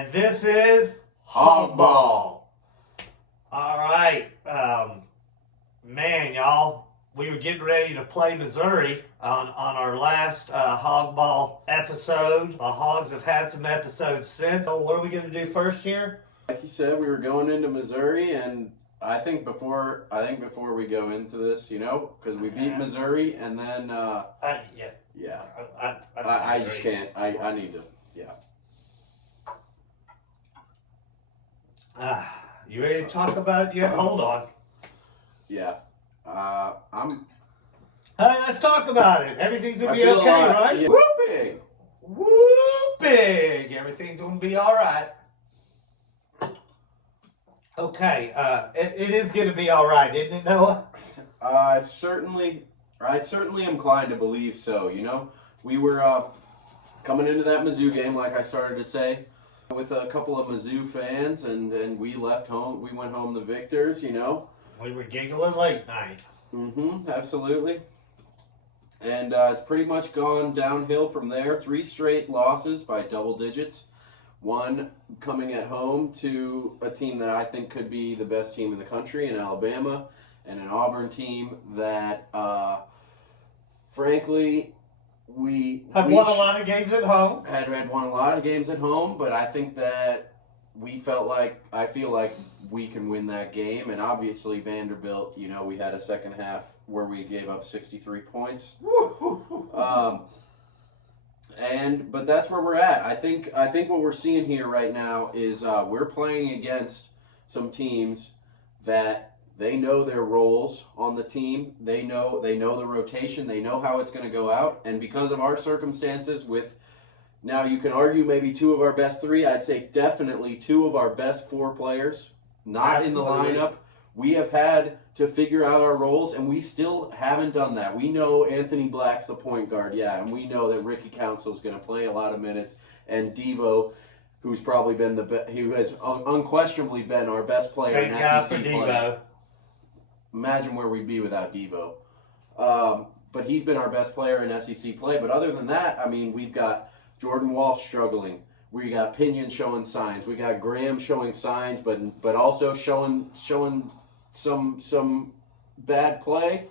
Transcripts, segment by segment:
And this is Hawgball. All right. Man, y'all, we were getting ready to play Missouri on our last Hawgball episode. The Hogs have had some episodes since. So what are we going to do first here? Like you said, we were going into Missouri, and I think before we go into this, because we beat Missouri, and then I just can't. I need to. Yeah. You ready to talk about it yet? Hold on. Yeah. I'm. Hey, let's talk about it. Everything's gonna be okay, right? Yeah. Whooping. Everything's gonna be all right. Okay. It is gonna be all right, isn't it, Noah? I certainly am inclined to believe so. We were coming into that Mizzou game, like I started to say, with a couple of Mizzou fans, and we left home. We went home the victors. We were giggling late night. Absolutely. And it's pretty much gone downhill from there. 3 straight losses by double digits. One coming at home to a team that I think could be the best team in the country in Alabama, and an Auburn team that, frankly, we won a lot of games at home. Had won a lot of games at home, but I think that I feel like we can win that game. And obviously Vanderbilt, we had a second half where we gave up 63 points. But that's where we're at. I think what we're seeing here right now is we're playing against some teams that they know their roles on the team. They know the rotation. They know how it's going to go out. And because of our circumstances now you can argue maybe 2 of our best 3. I'd say definitely 2 of our best 4 players not in the lineup. We have had to figure out our roles, and we still haven't done that. We know Anthony Black's the point guard, and we know that Ricky Council's going to play a lot of minutes, and Devo, who's probably been who has unquestionably been our best player in SEC play. Imagine where we'd be without Devo. But he's been our best player in SEC play. But other than that, we've got Jordan Walsh struggling. We got Pinion showing signs. We got Graham showing signs, but also showing some bad play.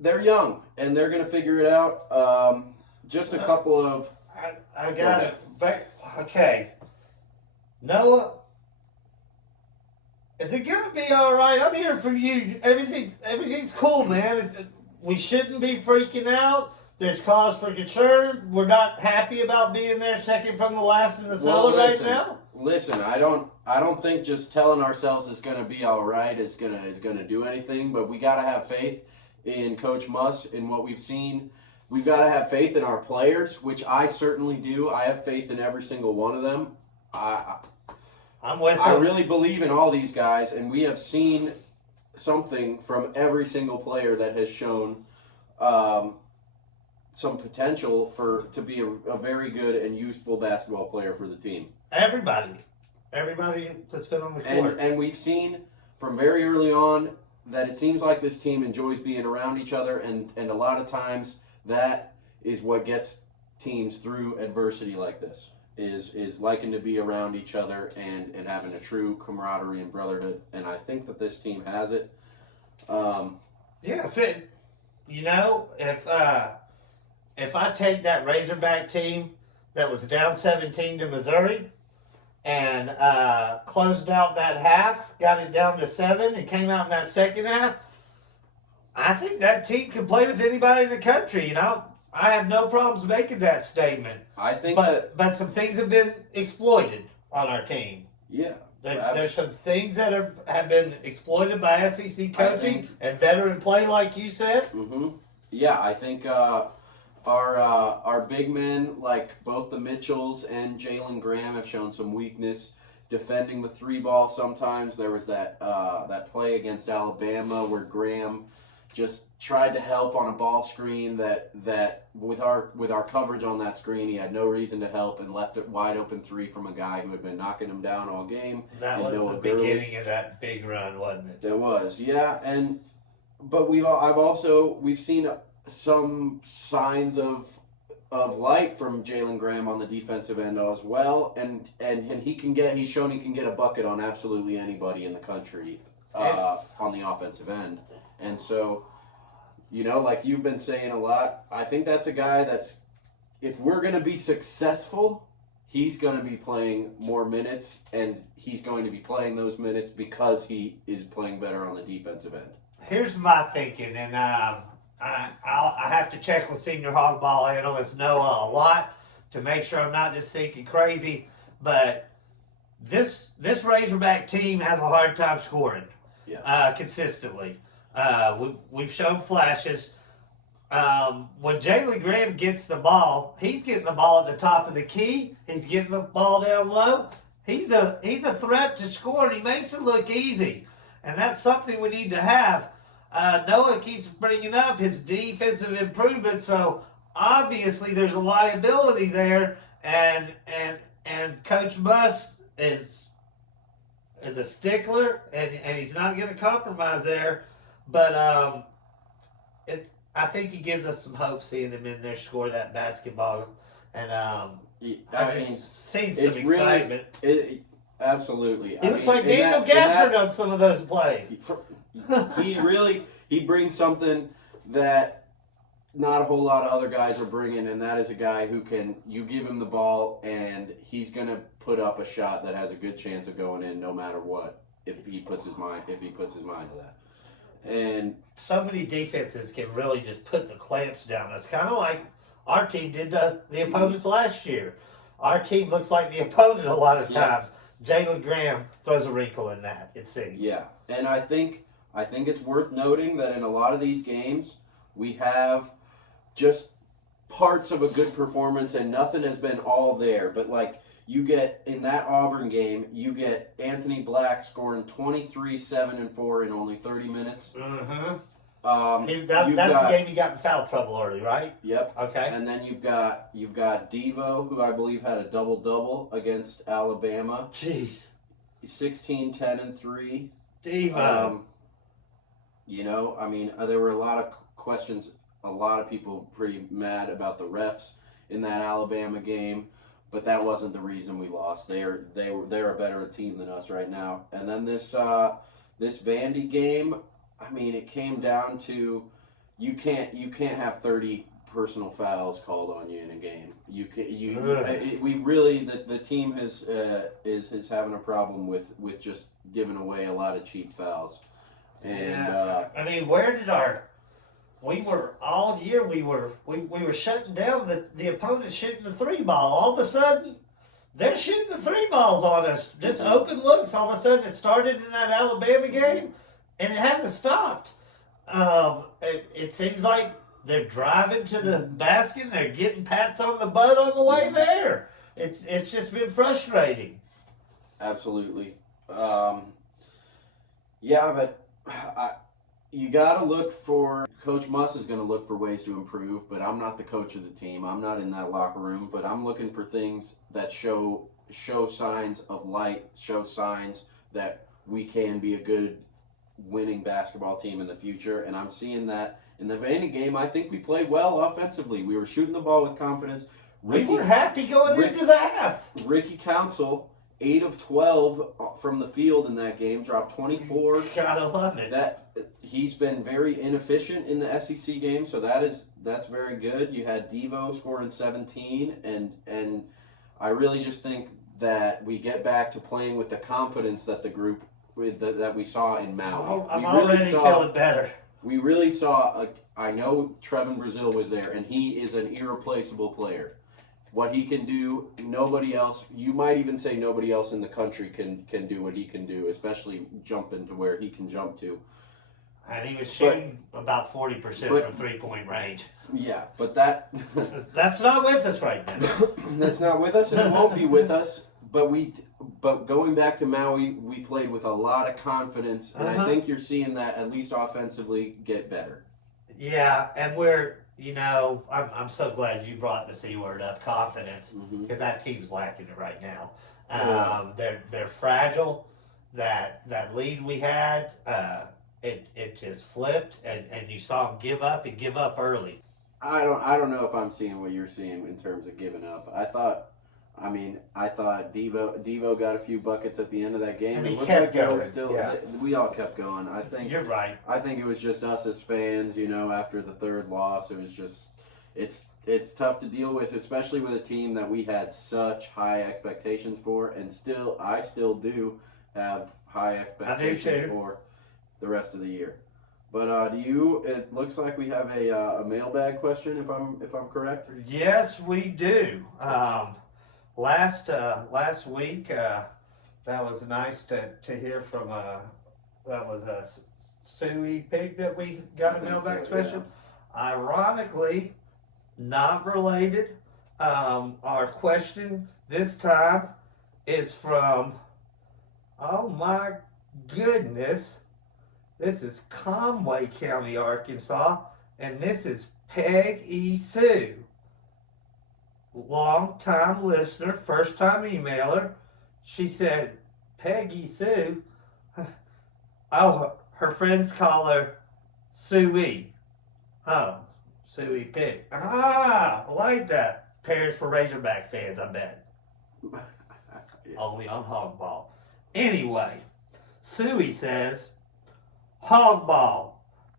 They're young, and they're going to figure it out. Just a couple of... I got it. Okay. Noah, is it going to be all right? I'm hearing from you. Everything's cool, man. We shouldn't be freaking out. There's cause for concern. We're not happy about being there second from the last in the cellar right now. Listen, I don't think just telling ourselves it's going to be all right is going to do anything, but we got to have faith in Coach Muss, in what we've seen. We've got to have faith in our players, which I certainly do. I have faith in every single one of them. I'm with them. I really believe in all these guys, and we have seen something from every single player that has shown some potential to be a very good and useful basketball player for the team. Everybody that's been on the court. And we've seen from very early on that it seems like this team enjoys being around each other, and a lot of times that is what gets teams through adversity like this, is liking to be around each other and having a true camaraderie and brotherhood. And I think that this team has it. If I take that Razorback team that was down 17 to Missouri and closed out that half, got it down to 7, and came out in that second half, I think that team can play with anybody in the country. I have no problems making that statement. I think but some things have been exploited on our team. Yeah. There's some things that have been exploited by SEC coaching and veteran play, like you said. Yeah, I think our big men, like both the Mitchells and Jalen Graham, have shown some weakness defending the 3-ball sometimes. There was that play against Alabama where Graham just tried to help on a ball screen that with our coverage on that screen, he had no reason to help, and left it wide open 3 from a guy who had been knocking him down all game. That was the beginning of that big run, wasn't it? It was, yeah. But we've seen some signs of of light from Jalen Graham on the defensive end as well, and he's shown he can get a bucket on absolutely anybody in the country on the offensive end, and so, like you've been saying a lot, I think that's a guy that's, if we're going to be successful, he's going to be playing more minutes, and he's going to be playing those minutes because he is playing better on the defensive end. Here's my thinking, and I have to check with senior Hawgball analyst Noah a lot to make sure I'm not just thinking crazy, but this Razorback team has a hard time scoring consistently. We've shown flashes. When Jalen Graham gets the ball, he's getting the ball at the top of the key. He's getting the ball down low. He's a threat to score, and he makes it look easy. And that's something we need to have. Noah keeps bringing up his defensive improvement, so obviously there's a liability there, and Coach Muss is a stickler, and he's not going to compromise there. But I think he gives us some hope seeing him in there score that basketball, and I've seen some excitement. Absolutely. He looks like Daniel Gafford on some of those plays. He brings something that not a whole lot of other guys are bringing, and that is a guy who you give him the ball and he's going to put up a shot that has a good chance of going in no matter what, if he puts his mind to that. And so many defenses can really just put the clamps down. It's kind of like our team did to the opponents last year. Our team looks like the opponent a lot of times. Jalen Graham throws a wrinkle in that, it seems. Yeah, and I think it's worth noting that in a lot of these games, we have just parts of a good performance and nothing has been all there. But like you get in that Auburn game, you get Anthony Black scoring 23, 7, and 4 in only 30 minutes. Mm-hmm. That's the game you got in foul trouble early, right? Yep. Okay. And then you've got Devo, who I believe had a double-double against Alabama. Jeez. 16, 10, and 3. Devo. There were a lot of questions. A lot of people pretty mad about the refs in that Alabama game, but that wasn't the reason we lost. They're a better team than us right now. And then this Vandy game, it came down to you can't have 30 personal fouls called on you in a game. The team is having a problem with just giving away a lot of cheap fouls. And where did we were all year we were shutting down the opponent shooting the 3-ball. All of a sudden they're shooting the 3-balls on us. Just open looks. All of a sudden it started in that Alabama game and it hasn't stopped. It seems like they're driving to the basket and they're getting pats on the butt on the way there. It's just been frustrating. Absolutely. You got to look for, Coach Muss is going to look for ways to improve, but I'm not the coach of the team. I'm not in that locker room, but I'm looking for things that show signs of light, show signs that we can be a good winning basketball team in the future, and I'm seeing that in the Vandy game. I think we played well offensively. We were shooting the ball with confidence. We were happy going into the half. Ricky Council, 8 of 12 from the field in that game, dropped 24. Gotta love it. He's been very inefficient in the SEC game, so that's very good. You had Devo scoring 17, and I really just think that we get back to playing with the confidence that the group that we saw in Maui. I'm already feeling better. We really saw. I know Trevin Brazil was there, and he is an irreplaceable player. What he can do, nobody else, you might even say nobody else in the country can do what he can do, especially jumping to where he can jump to. And he was shooting about 40% from three-point range. Yeah, but that's not with us right now. That's not with us, and it won't be with us. But going back to Maui, we played with a lot of confidence, and I think you're seeing that, at least offensively, get better. Yeah, and I'm so glad you brought the C word up, confidence, because that team's lacking it right now. They're fragile. That lead we had, it just flipped, and you saw them give up early. I don't know if I'm seeing what you're seeing in terms of giving up. I thought Devo got a few buckets at the end of that game. And It he looked kept like they were going. still. Yeah. We all kept going. You're right. I think it was just us as fans. After the third loss, it was just it's tough to deal with, especially with a team that we had such high expectations for, and I still do have high expectations for the rest of the year. But it looks like we have a mailbag question, if I'm correct. Yes, we do. Last week, that was nice to hear from. That was a Suey Pig that we got a mailbag question. Yeah. Ironically, not related. Our question this time is from. Oh my goodness. This is Conway County, Arkansas, and this is Peggy Sue. Long-time listener, first-time emailer. She said, Peggy Sue? Oh, her friends call her Suey. Oh, Suey Pig. Ah, I like that. Parents for Razorback fans, I bet. Yeah. Only on Hawgball. Anyway, Suey says, Hawgball,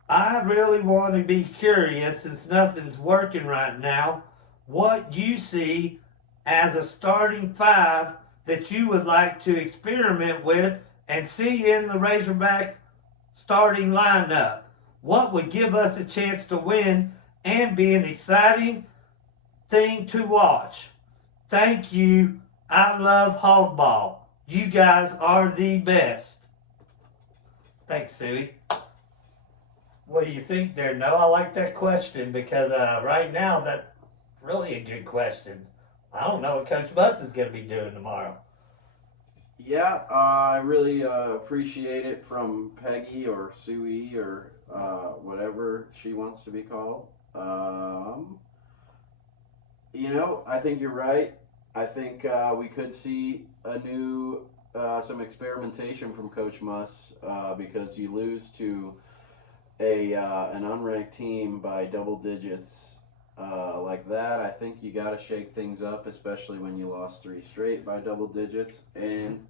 I really want to be curious since nothing's working right now. What you see as a starting five that you would like to experiment with and see in the Razorback starting lineup. What would give us a chance to win and be an exciting thing to watch? Thank you. I love Hawgball. You guys are the best. Thanks, Suey. What do you think there, Noah? I like that question because right now that's really a good question. I don't know what Coach Bus is going to be doing tomorrow. Yeah, I really appreciate it from Peggy or Suey or whatever she wants to be called. I think you're right. I think we could see some experimentation from Coach Muss because you lose to an unranked team by double digits like that. I think you got to shake things up, especially when you lost 3 straight by double digits. And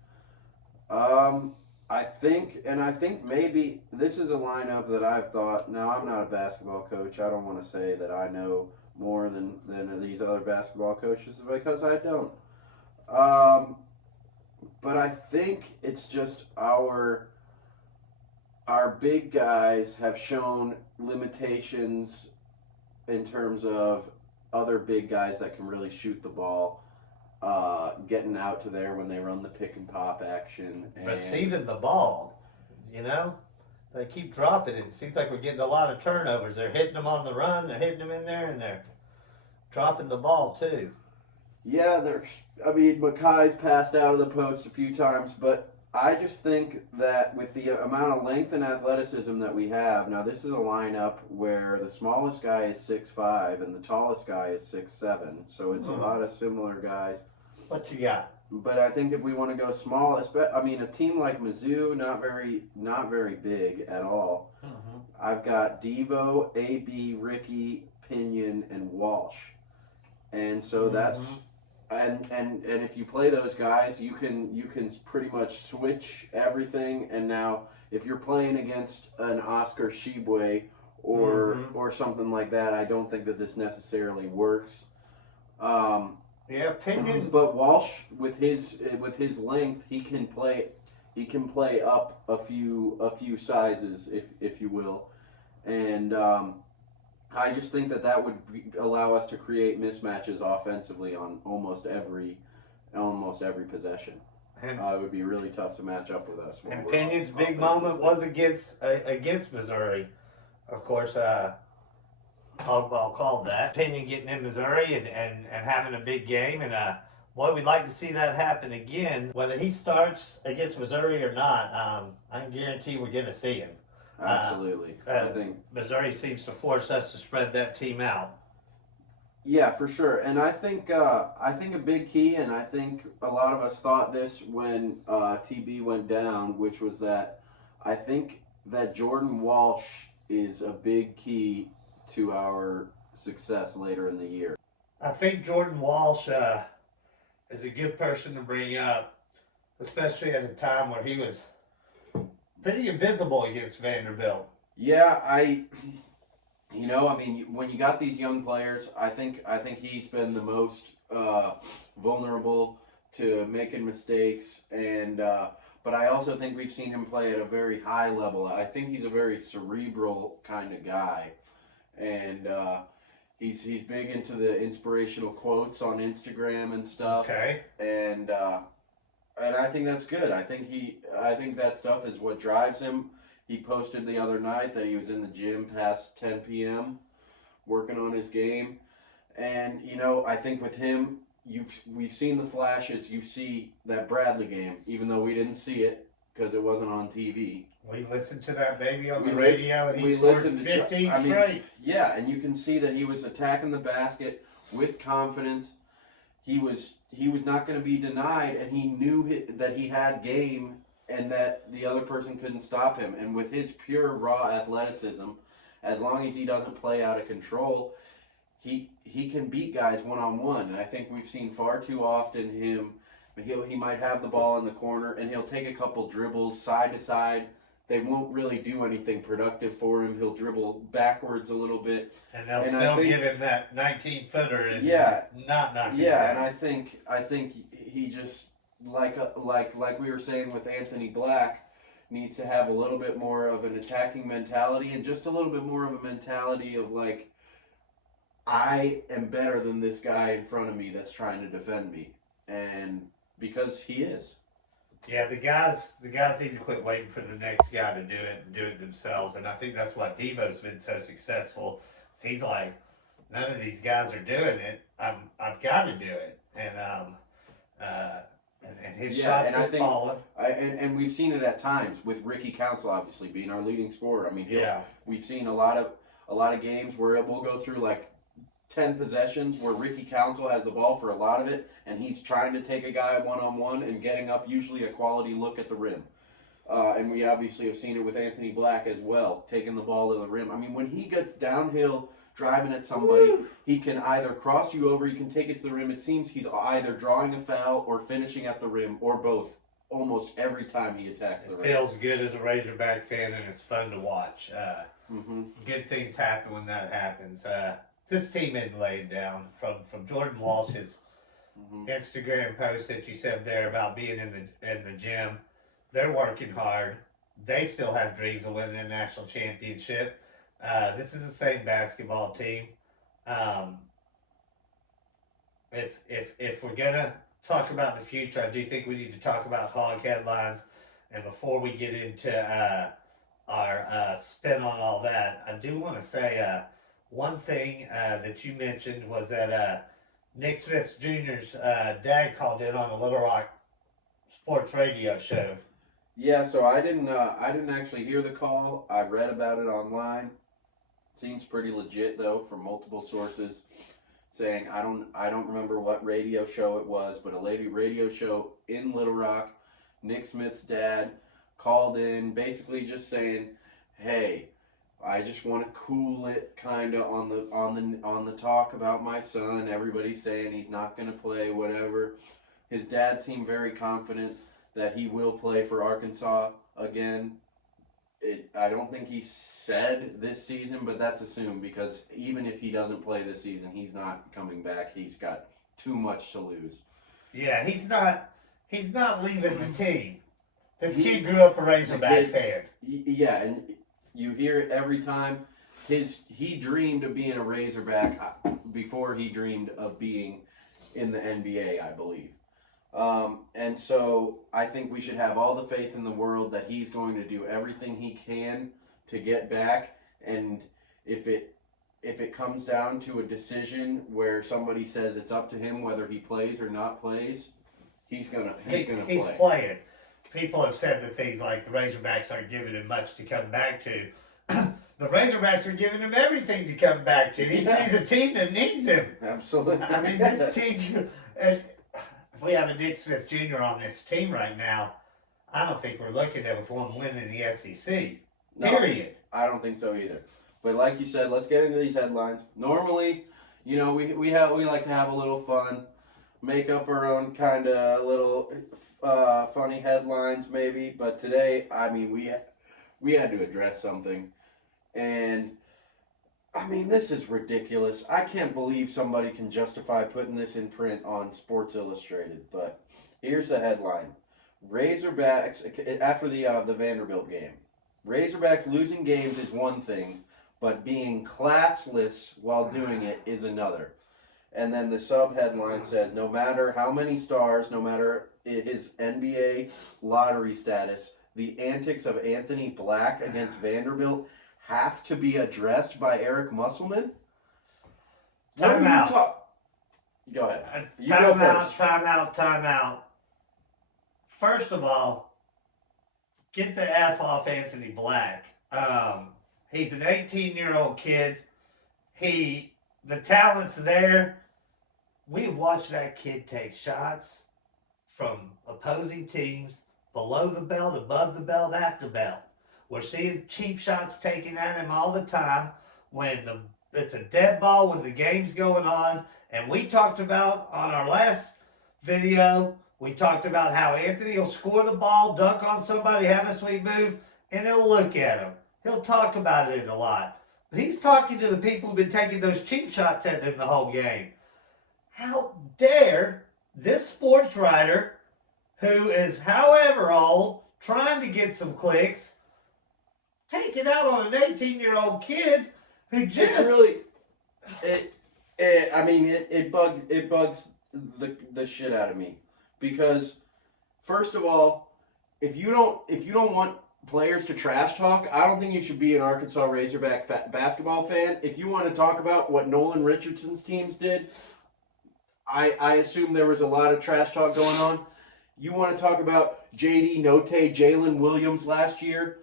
I think maybe this is a lineup that I've thought. Now, I'm not a basketball coach. I don't want to say that I know more than these other basketball coaches because I don't. But I think it's just our big guys have shown limitations in terms of other big guys that can really shoot the ball, getting out to there when they run the pick and pop action. And receiving the ball, they keep dropping it. It seems like we're getting a lot of turnovers. They're hitting them on the run, they're hitting them in there, and they're dropping the ball too. Yeah, Makai's passed out of the post a few times, but I just think that with the amount of length and athleticism that we have, now this is a lineup where the smallest guy is 6'5" and the tallest guy is 6'7", so it's a lot of similar guys. What you got? But I think if we want to go small, a team like Mizzou, not very big at all. Mm-hmm. I've got Devo, AB, Ricky, Pinion, and Walsh, and so that's. And if you play those guys, you can pretty much switch everything. And now, if you're playing against an Oscar Shibwe or something like that, I don't think that this necessarily works. Opinion. But Walsh, with his length, he can play up a few sizes, if you will, and. I just think that would allow us to create mismatches offensively on almost every possession. And it would be really tough to match up with us. And Pinion's big moment was against Missouri. Of course, Hawgball called that. Pinion getting in Missouri and having a big game. And boy, we'd like to see that happen again. Whether he starts against Missouri or not, I can guarantee we're going to see him. Absolutely. I think Missouri seems to force us to spread that team out. Yeah, for sure. And I think a big key, and I think a lot of us thought this when TB went down, which was that I think that Jordan Walsh is a big key to our success later in the year. I think Jordan Walsh is a good person to bring up, especially at a time where he was pretty invisible against Vanderbilt. Yeah, I mean, when you got these young players, I think he's been the most vulnerable to making mistakes, and but I also think we've seen him play at a very high level. I think he's a very cerebral kind of guy, and he's big into the inspirational quotes on Instagram and stuff. Okay. And I think that's good. I think that stuff is what drives him. He posted the other night that he was in the gym past 10 p.m. working on his game. And, I think with him, we've seen the flashes. You see that Bradley game, even though we didn't see it because it wasn't on TV. We listened to that baby on the radio, and he scored 15 I mean, straight. Yeah, and you can see that he was attacking the basket with confidence. He was not going to be denied, and he knew that he had game and that the other person couldn't stop him. And with his pure raw athleticism, as long as he doesn't play out of control, he can beat guys one-on-one. And I think we've seen far too often he might have the ball in the corner and he'll take a couple dribbles side to side. They won't really do anything productive for him. He'll dribble backwards a little bit. And they'll still give him that 19-footer and not knock him Yeah, down. and I think he just like we were saying with Anthony Black, needs to have a little bit more of an attacking mentality and just a little bit more of a mentality of like, I am better than this guy in front of me that's trying to defend me. And because he is. Yeah, the guys need to quit waiting for the next guy to do it and do it themselves. And I think that's what Devo's been so successful. He's like, none of these guys are doing it. I've got to do it. And his shots have fallen. And we've seen it at times with Ricky Council obviously being our leading scorer. I mean, we've seen a lot of games where it will go through like 10 possessions where Ricky Council has the ball for a lot of it, and he's trying to take a guy one-on-one and getting up usually a quality look at the rim. And we obviously have seen it with Anthony Black as well, taking the ball to the rim. I mean, when he gets downhill driving at somebody, he can either cross you over, he can take it to the rim. It seems he's either drawing a foul or finishing at the rim, or both, almost every time he attacks the rim. It feels good as a Razorback fan, and it's fun to watch. Good things happen when that happens. This team isn't laid down. From Jordan Walsh's Instagram post that you said there about being in the gym, they're working hard. They still have dreams of winning a national championship. This is the same basketball team. If we're gonna talk about the future, I do think we need to talk about Hog headlines. And before we get into our spin on all that, I do want to say one thing that you mentioned was that Nick Smith Jr.'s dad called in on a Little Rock sports radio show. Yeah, so I didn't actually hear the call. I read about it online. Seems pretty legit though, from multiple sources saying I don't remember what radio show it was, but a radio show in Little Rock. Nick Smith's dad called in, basically just saying, "Hey, I just want to cool it kind of on the talk about my son. Everybody's saying he's not going to play, whatever." His dad seemed very confident that he will play for Arkansas again. I don't think he said this season, but that's assumed because even if he doesn't play this season, he's not coming back. He's got too much to lose. Yeah, he's not leaving the team. This kid grew up a Razorback fan. Yeah, and you hear it every time. He dreamed of being a Razorback before he dreamed of being in the NBA, I believe. And so I think we should have all the faith in the world that he's going to do everything he can to get back. And if it comes down to a decision where somebody says it's up to him whether he plays or not plays, he's gonna play. He's playing. People have said that things like the Razorbacks aren't giving him much to come back to. The Razorbacks are giving him everything to come back to. He sees a team that needs him. Absolutely. I mean, this team, if we have a Nick Smith Jr. on this team right now, I don't think we're looking at with one win in the SEC. Period. No, I don't think so either. But like you said, let's get into these headlines. Normally, you know, we like to have a little fun, make up our own kind of little funny headlines maybe. But today, I mean, we had to address something, and I mean, this is ridiculous. I can't believe somebody can justify putting this in print on Sports Illustrated. But here's the headline: Razorbacks after the Vanderbilt game. Razorbacks losing games is one thing, but being classless while doing it is another. And then the sub-headline says, no matter how many stars, no matter his NBA lottery status, the antics of Anthony Black against Vanderbilt have to be addressed by Eric Musselman? Time out. Go ahead. You Time go out, first. time out. First of all, get the F off Anthony Black. He's an 18-year-old kid. The talent's there. We've watched that kid take shots from opposing teams below the belt, above the belt, at the belt. We're seeing cheap shots taken at him all the time when it's a dead ball when the game's going on. And we talked about on our last video, we talked about how Anthony will score the ball, dunk on somebody, have a sweet move, and he'll look at him. He'll talk about it a lot. But he's talking to the people who've been taking those cheap shots at him the whole game. How dare this sports writer, who is however old, trying to get some clicks, take it out on an 18-year-old kid who just... It's really... It bugs the shit out of me. Because, first of all, if you don't want players to trash talk, I don't think you should be an Arkansas Razorback basketball fan. If you want to talk about what Nolan Richardson's teams did, I assume there was a lot of trash talk going on. You want to talk about J.D. Note, Jalen Williams last year,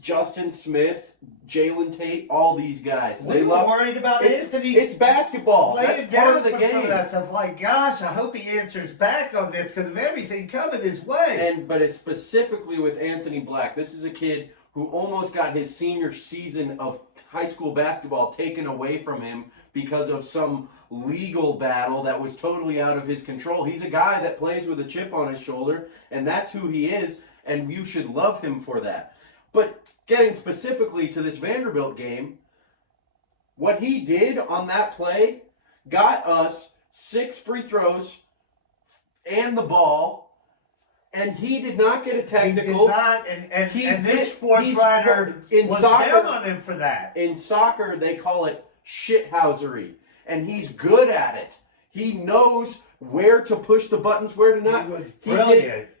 Justin Smith, Jalen Tate, all these guys. We were worried about Anthony. It's basketball. That's part of the game. Some of that stuff. Like, gosh, I hope he answers back on this because of everything coming his way. But it's specifically with Anthony Black. This is a kid who almost got his senior season of high school basketball taken away from him because of some legal battle that was totally out of his control. He's a guy that plays with a chip on his shoulder, and that's who he is, and you should love him for that. But getting specifically to this Vanderbilt game, what he did on that play got us 6 free throws and the ball, and he did not get a technical. He did not, and this sports writer was down on him for that. In soccer, they call it shithousery, and he's good at it. He knows where to push the buttons, where to not.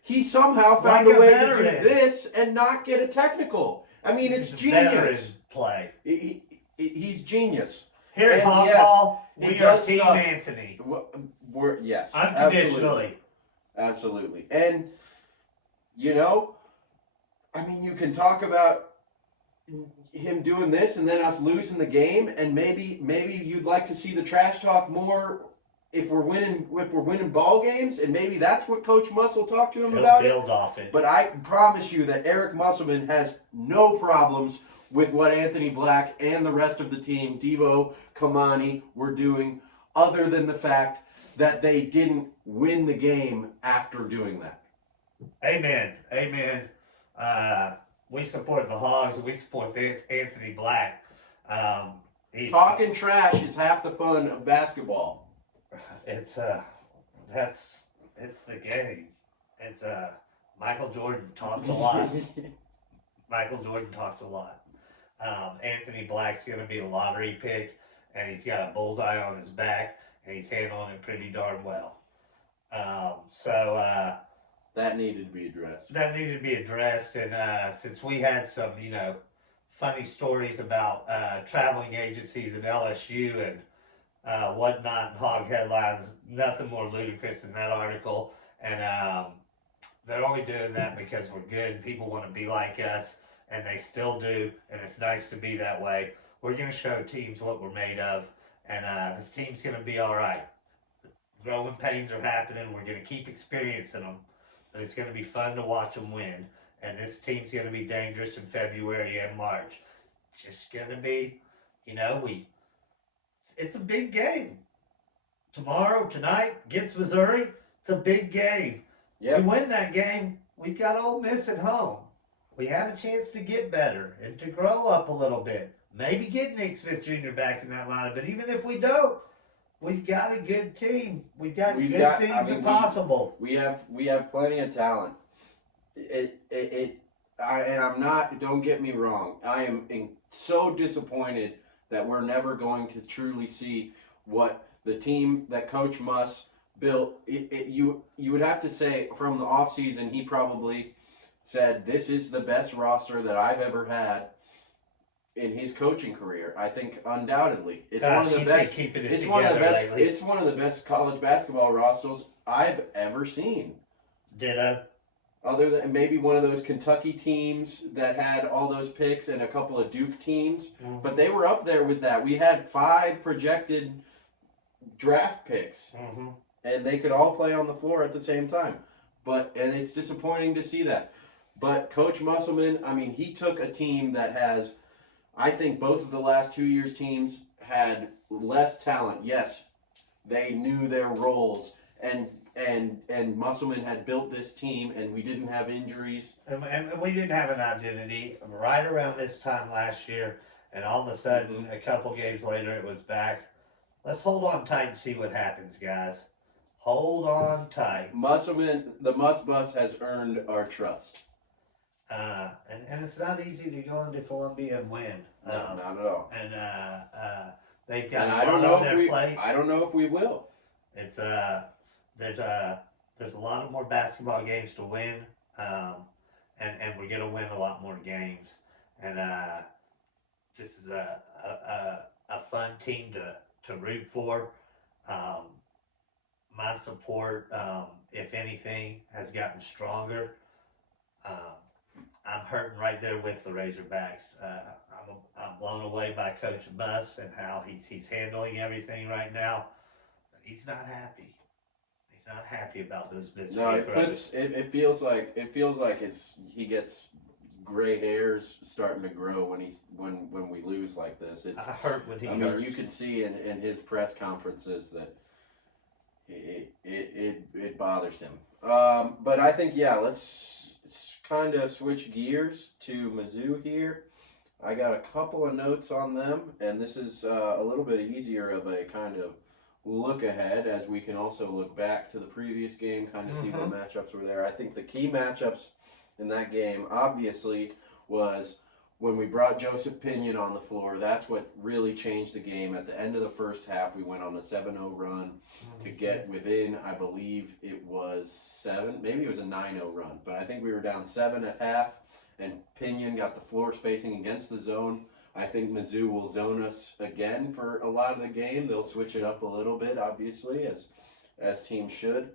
He somehow found a way to do this and not get a technical. I mean, it's genius. Play. He's genius. Here at Hawgball, we are Team Anthony. Yes. Unconditionally. Absolutely. And, you know, I mean, you can talk about him doing this and then us losing the game, and maybe you'd like to see the trash talk more if we're winning ball games, and maybe that's what Coach Muscle talked to him about. He'll build off it. But I promise you that Eric Musselman has no problems with what Anthony Black and the rest of the team, Devo, Kamani, were doing, other than the fact that they didn't win the game after doing that. Amen. We support the Hogs. We support Anthony Black. Talking trash is half the fun of basketball. It's the game. It's Michael Jordan talks a lot. Anthony Black's gonna be a lottery pick, and he's got a bullseye on his back, and he's handling it pretty darn well. That needed to be addressed. And since we had some, funny stories about traveling agencies at LSU and whatnot, and hog headlines, nothing more ludicrous than that article. And they're only doing that because we're good and people want to be like us, and they still do, and it's nice to be that way. We're going to show teams what we're made of, and this team's going to be all right. Growing pains are happening. We're going to keep experiencing them, but it's going to be fun to watch them win. And this team's going to be dangerous in February and March. just going to be, it's a big game. Tonight, against Missouri, it's a big game. Yep. We win that game, we've got Ole Miss at home. We have a chance to get better and to grow up a little bit. Maybe get Nick Smith Jr. back in that lineup. But even if we don't, we've got a good team. We've got good things possible. We have plenty of talent. And I'm not. Don't get me wrong. I am so disappointed that we're never going to truly see what the team that Coach Muss built. You would have to say from the offseason, he probably said this is the best roster that I've ever had in his coaching career. I think undoubtedly it's one of the best. It's one of the best college basketball rosters I've ever seen. Ditto. Other than maybe one of those Kentucky teams that had all those picks and a couple of Duke teams, but they were up there with that. We had 5 projected draft picks, and they could all play on the floor at the same time. And it's disappointing to see that. But Coach Musselman, I mean, he took a team that has, I think both of the last 2 years' teams had less talent. Yes, they knew their roles, and Musselman had built this team, and we didn't have injuries. And we didn't have an identity right around this time last year, and all of a sudden, a couple games later, it was back. Let's hold on tight and see what happens, guys. Hold on tight. Musselman, the Muss Bus has earned our trust. And it's not easy to go into Columbia and win. No, not at all. And they've got a lot on their plate. I don't know if we will. It's there's a lot more basketball games to win, and we're gonna win a lot more games. And this is a fun team to root for. My support, if anything, has gotten stronger. I'm hurting right there with the Razorbacks. I'm blown away by Coach Buss and how he's handling everything right now. But he's not happy. He's not happy about those missed free throws. It feels like he gets gray hairs starting to grow when we lose like this. I hurt when he hurts. I mean, you could see in his press conferences that it bothers him. But I think let's kind of switch gears to Mizzou here. I got a couple of notes on them, and this is a little bit easier of a kind of look ahead, as we can also look back to the previous game, kind of see what matchups were there. I think the key matchups in that game, obviously, was when we brought Joseph Pinion on the floor. That's what really changed the game. At the end of the first half, we went on a 7-0 run to get within, I believe it was 7, maybe it was a 9-0 run, but I think we were down 7 at half, and Pinion got the floor spacing against the zone. I think Mizzou will zone us again for a lot of the game. They'll switch it up a little bit, obviously, as teams should.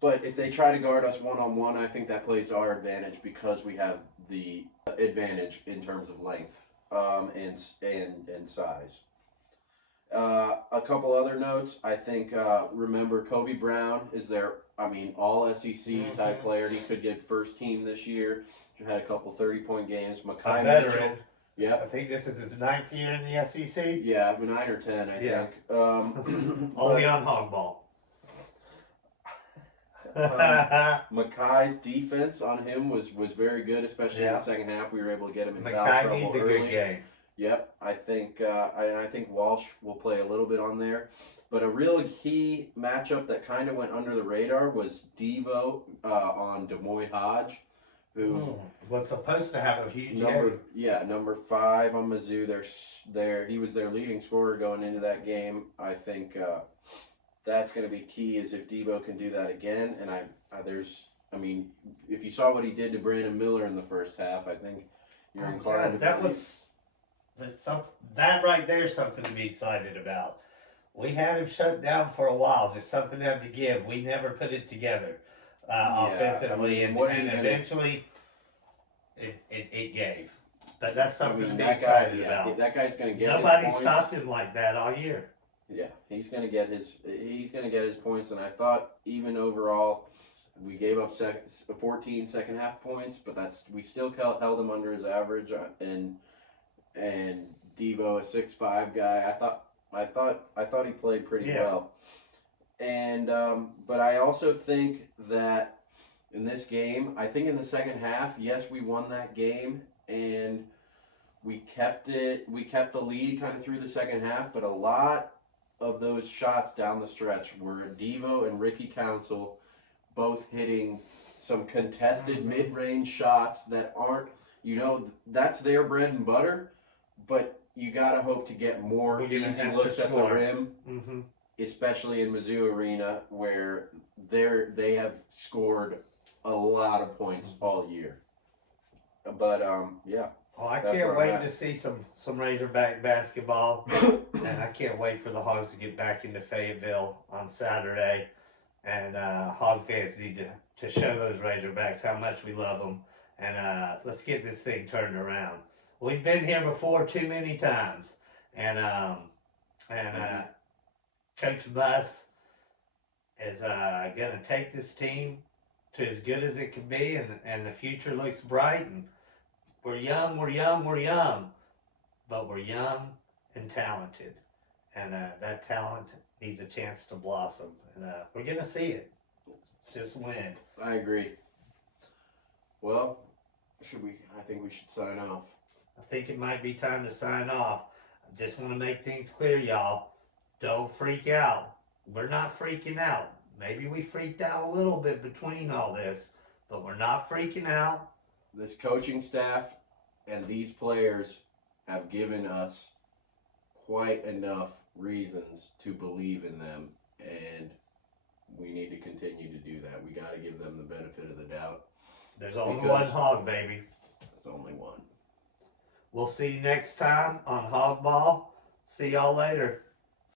But if they try to guard us one-on-one, I think that plays our advantage because we have the advantage in terms of length and size. A couple other notes. I think, remember, Kobe Brown is their, all SEC type player. He could get first team this year. He had a couple 30-point games. A veteran. Mitchell. Yeah. I think this is his 9th year in the SEC. Yeah, 9 or 10, I think. Only on Hawgball. Makai's defense on him was very good, especially in the second half. We were able to get him in foul trouble needs a early. good game. Yep, I think Walsh will play a little bit on there. But a real key matchup that kind of went under the radar was Devo on Demoy Hodge, who was supposed to have a huge number 5 on Mizzou. He was their leading scorer going into that game. I think that's going to be key, is if Devo can do that again. And if you saw what he did to Brandon Miller in the first half, I think you're inclined to that right there is something to be excited about. We had him shut down for a while, just something to have to give. We never put it together offensively, and eventually it gave. But that's something to be excited about. That guy's going to get. Nobody stopped him like that all year. Yeah, he's going to get his points, and I thought even overall we gave up 14 second half points, but we still held him under his average, and and Devo, a 6'5" guy. I thought he played pretty well. And but I also think that in this game, I think in the second half, yes, we won that game, and we kept it. We kept the lead kind of through the second half, but a lot of those shots down the stretch were Devo and Ricky Council both hitting some contested mid-range shots that aren't, that's their bread and butter, but you got to hope to get more easy looks at the rim, especially in Mizzou Arena, where they have scored a lot of points all year. But, yeah. Well, I can't wait to see some Razorback basketball, and I can't wait for the Hogs to get back into Fayetteville on Saturday. And Hog fans need to show those Razorbacks how much we love them. And let's get this thing turned around. We've been here before too many times. And Coach Buss is going to take this team to as good as it can be. And the future looks bright. And we're young. But we're young and talented. And that talent needs a chance to blossom. And we're going to see it. Just win. I agree. Well, I think we should sign off. I think it might be time to sign off. I just want to make things clear, y'all. Don't freak out. We're not freaking out. Maybe we freaked out a little bit between all this, but we're not freaking out. This coaching staff and these players have given us quite enough reasons to believe in them, and we need to continue to do that. We got to give them the benefit of the doubt. There's only one Hog, baby. There's only one. We'll see you next time on Hawgball. See y'all later.